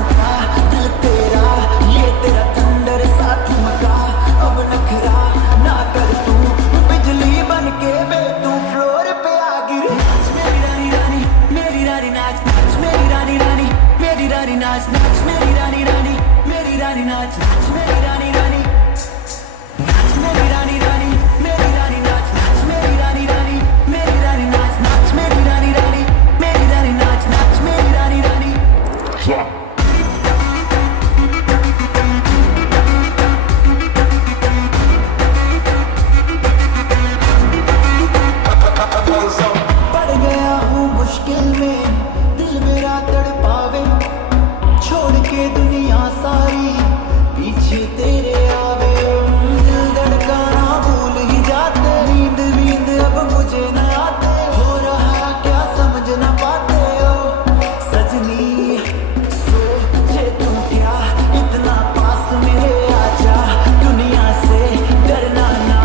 आसमां का दिल तेरा, ये तेरा थंडर सा ठुमका, अब नखरा ना कर तू, बिजली बन के बे तू फ्लोर पे आ गिरे। नाच मेरी रानी रानी, मेरी रानी नाच, नाच मेरी रानी रानी, मेरी रानी नाच, नाच मेरी रानी रानी, मेरी रानी नाच, नाच मेरी रानी रानी, नाच मेरी रानी रानी, मेरी रानी नाच, नाच मेरी रानी रानी, मेरी रानी नाच, नाच मेरी रानी रानी, मेरी रानी नाच, नाच मेरी रानी रानी। पड़ गया हूँ मुश्किल में, दिल मेरा तड़पावे, छोड़ के दुनिया सारी पीछे तेरे आवे। दिल धड़काना भूल ही जाते, नींद नींद अब मुझे न आते, हो रहा क्या समझ न पाते हो सजनी। सोचे तू क्या इतना पास मेरे आजा, दुनिया से डरना ना,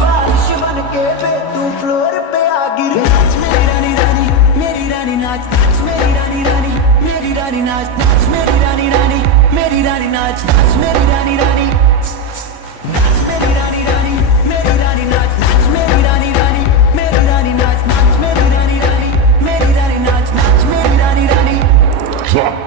बारिश बन के बे तू फ्लोर पे आ गिरे। नाच मेरी रानी रानी, मेरी रानी नाच, नाच मेरी रानी रानी, मेरी रानी नाच, नाच मेरी रानी रानी, मेरी रानी नाच, नाच मेरी रानी रानी, नाच मेरी रानी रानी, मेरी रानी नाच, नाच मेरी रानी रानी, मेरी रानी नाच, नाच मेरी रानी रानी, मेरी रानी नाच, नाच मेरी रानी रानी।